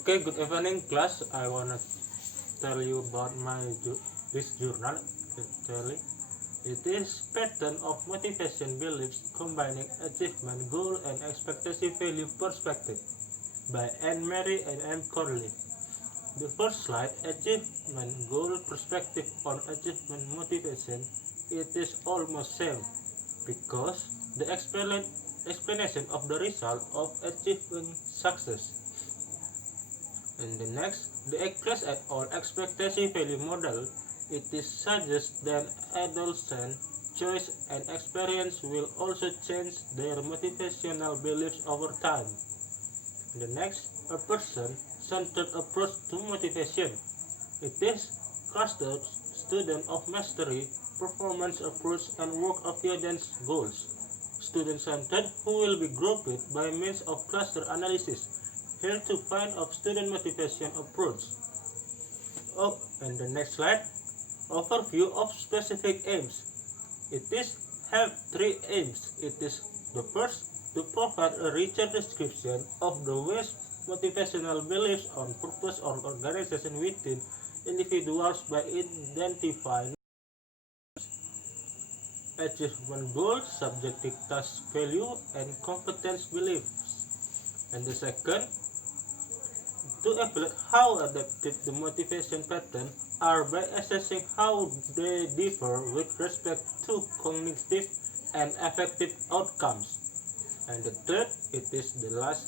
Okay, good evening class. I wanna tell you about this journal. Actually, it is pattern of motivation beliefs combining achievement goal and expectancy value perspective by Anne Mary and M. Conley. The first slide, achievement goal perspective on achievement motivation. It is almost same because the explanation of the result of achieving success. In the next, the class at all expectancy value model, it is suggests that adolescent choice and experience will also change their motivational beliefs over time. The next, a person-centered approach to motivation. It is clustered student of mastery, performance approach, and work avoidance goals. Student-centered, who will be grouped by means of cluster analysis. Here to find of student motivation approach. And the next slide, overview of specific aims. It is have three aims. It is the first, to provide a richer description of the ways motivational beliefs on purpose or organization within individuals by identifying achievement goals, subjective task value, and competence beliefs. And the second, to evaluate how adaptive the motivation patterns are by assessing how they differ with respect to cognitive and affective outcomes. And the third, it is the last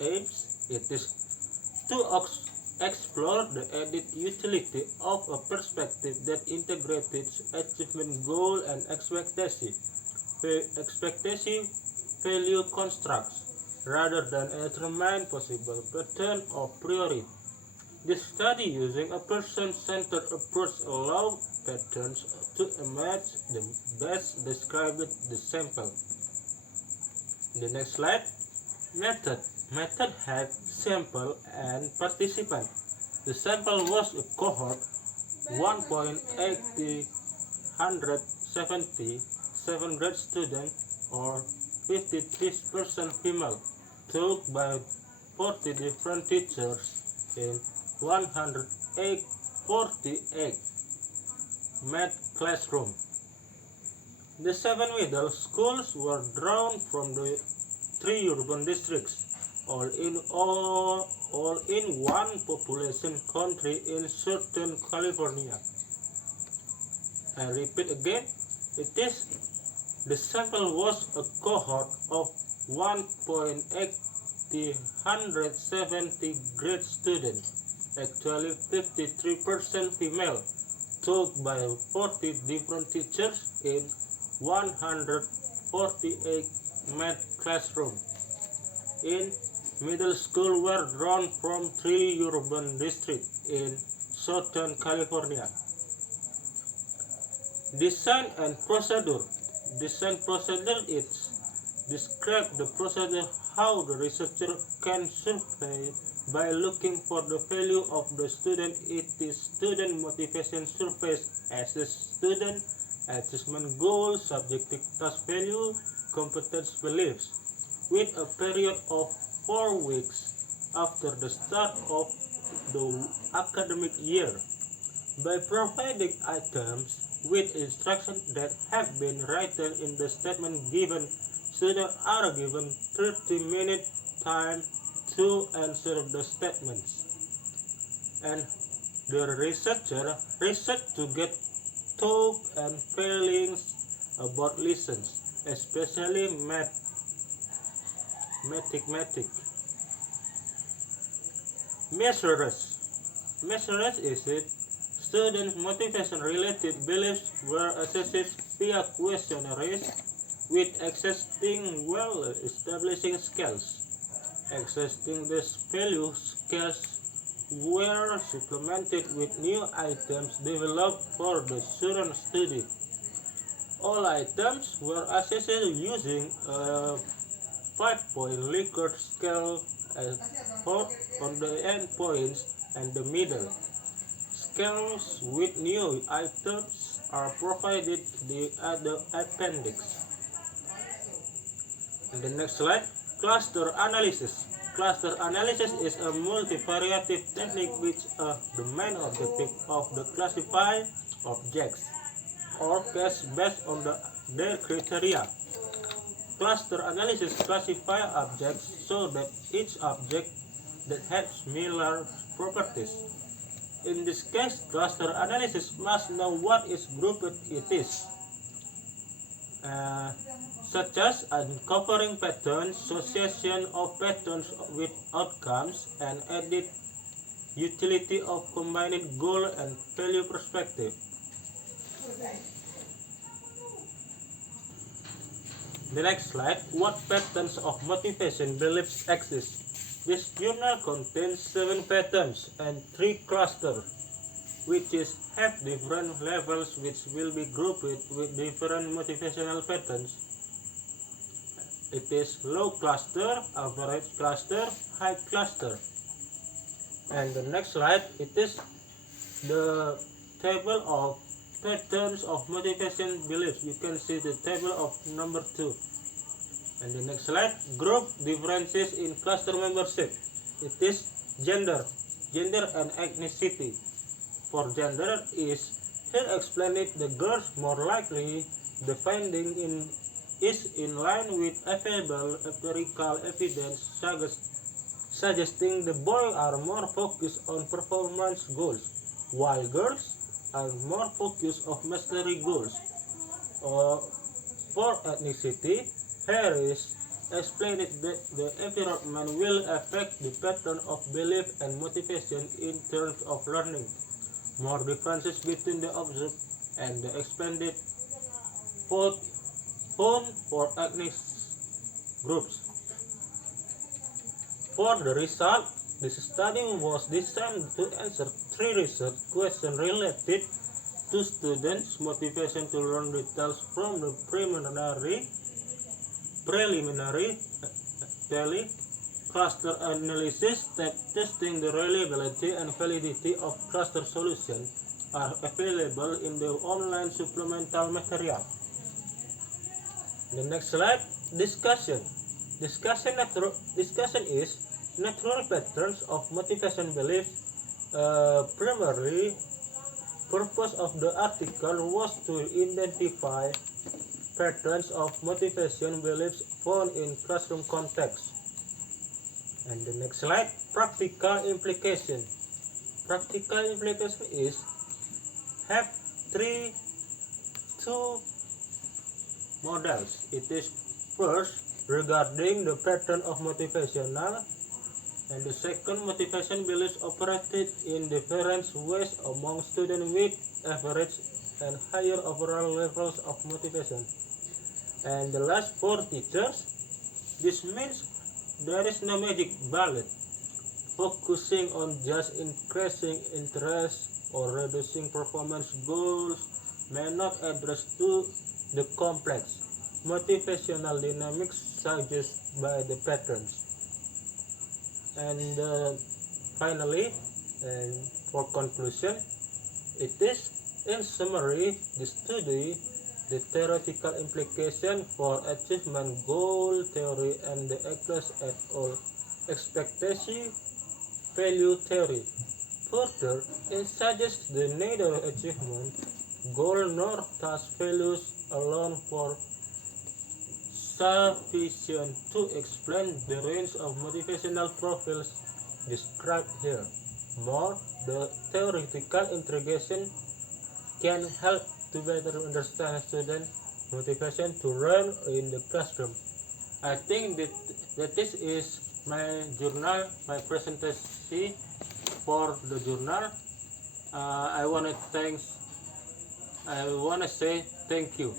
aims, it is to explore the added utility of a perspective that integrates achievement goal and expectancy value constructs rather than determine possible pattern of priority. This study using a person-centered approach allows patterns to emerge the best described the sample. The next slide, method. Method had sample and participant. The sample was a cohort 1.877 grade student or 53% female, taught by 40 different teachers in 148 math classroom. The 7 middle schools were drawn from the 3 urban districts, all in one population country in Southern California. I repeat again, the sample was a cohort of 1.870 grade students, actually 53% female, taught by 40 different teachers in 148 math classroom. In middle school were drawn from 3 urban districts in Southern California. Design and procedure. Design procedure is describe the procedure how the researcher can survey by looking for the value of the student. It is student motivation surveys, assess student achievement goal, subjective task value, competence beliefs, with a period of 4 weeks after the start of the academic year. By providing items with instructions that have been written in the statement given, students are given 30-minute time to answer the statements. And the researcher research to get thought and feelings about lessons, especially mathematics. Measures is it. Students' motivation-related beliefs were assessed via questionnaires with existing well-established scales. Existing these value scales were supplemented with new items developed for the student study. All items were assessed using a 5-point Likert scale on the endpoints and the middle. Scales with new items are provided in the appendix. In the next slide, cluster analysis. Cluster analysis is a multivariate technique which the main objective of the classify objects or cases based on their criteria. Cluster analysis classifies objects so that each object that has similar properties. In this case, cluster analysis must know what is grouped it is, such as uncovering patterns, association of patterns with outcomes, and added utility of combined goal and value perspective. The next slide, what patterns of motivation beliefs exist? This journal contains 7 patterns and 3 clusters, which have different levels which will be grouped with different motivational patterns. It is low cluster, average cluster, high cluster. And the next slide, it is the table of patterns of motivation beliefs. You can see the table of number 2. And the next slide, group differences in cluster membership. It is gender and ethnicity. For gender is here explained the girls more likely the finding is in line with available empirical evidence suggesting the boys are more focused on performance goals, while girls are more focused on mastery goals. For ethnicity, here is explained that the environment will affect the pattern of belief and motivation in terms of learning. More differences between the observed and the expanded found for ethnic groups. For the result, this study was designed to answer 3 research questions related to students' motivation to learn details from the preliminary cluster analysis, testing the reliability and validity of cluster solutions are available in the online supplemental material. The next slide, discussion. Discussion is natural patterns of motivation belief. Primarily, purpose of the article was to identify patterns of motivation beliefs found in classroom context. And the next slide, practical implication. Practical implication is have two models. It is first regarding the pattern of motivational, and the second, motivation beliefs operated in different ways among students with average and higher overall levels of motivation. And the last, for teachers, this means there is no magic bullet. Focusing on just increasing interest or reducing performance goals may not address to the complex motivational dynamics suggested by the patterns. And finally, and for conclusion, it is in summary the study, the theoretical implication for achievement goal theory and the Eccles et al. Expectancy-Value theory. Further, it suggests that neither achievement goal nor task values alone for sufficient to explain the range of motivational profiles described here. More, the theoretical integration can help to better understand student motivation to learn in the classroom. I think that this is my journal, my presentation for the journal. I wanna say thank you.